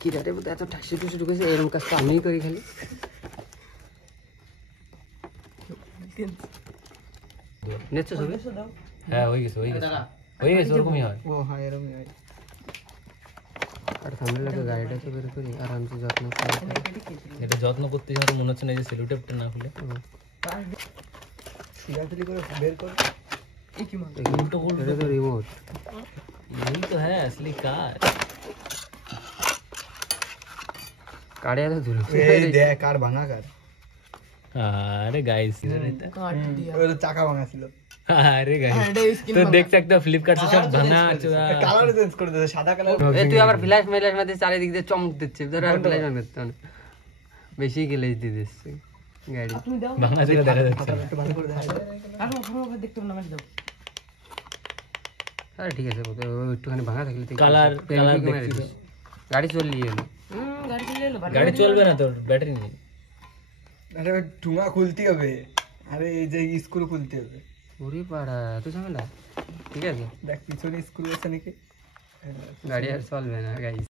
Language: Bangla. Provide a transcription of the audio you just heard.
কি রে বলতে এত ঠাসি টুসি ঢুকেছে, এরকম কাজ তো আমিই করি খালি। নেছো ছবি? হ্যাঁ হয়ে গেছে ওরকমই হয়। ও হ্যাঁ এরকমই হয়। আর সামনে লাগে গাড়িটা তো বের করি আরামসে যত্ন করে। এটা যত্ন করতে যাওয়ার মনে হচ্ছে না যে সেলুটেপটা না খুলে সিরিয়াসলি করে বের কর। এই কি মানে উল্টো উল্টো এটা তো রিমোট। यही तो है असली कार। কাড়ে তো ধুলো এই দেখ কার ভাঙা কার। अरे गाइस इधर रहता কাট দিয়া ওর চাকা ভাঙা ছিল। अरे गाइस तो देख सकते हो फ्लिपकार्ट से सब भाना चुरा কালার চেঞ্জ করে দিয়েছে সাদা কালার। এই তুই আবার ফ্ল্যাশ মেলাস মধ্যে চারিদিক দিয়ে চমক দিচ্ছে, ধর আর ফ্ল্যাশ মারতে না বেশি গ্লেজ দিয়ে দিচ্ছে গাড়ি। भाना चुरा দেখা যাচ্ছে। একটু ভালো করে দেখা যায়। আরে দেখতে না ম্যাচ দাও। আরে ঠিক আছে বলতে একটুখানি ভাঙা থাকলে ঠিক কালার দেখছিস গাড়ি চললিয়ে এলো। গাড়ি চলবে না তোর ব্যাটারি নেই। আরে ঠুঙা খুলতে হবে। আরে এই যে স্ক্রু খুলতে হবে। ওরে পাড়া এত ঝামেলা। ঠিক আছে দেখ পিছনে স্ক্রু আছে নাকি। গাড়ি আর চলবে না গাইস।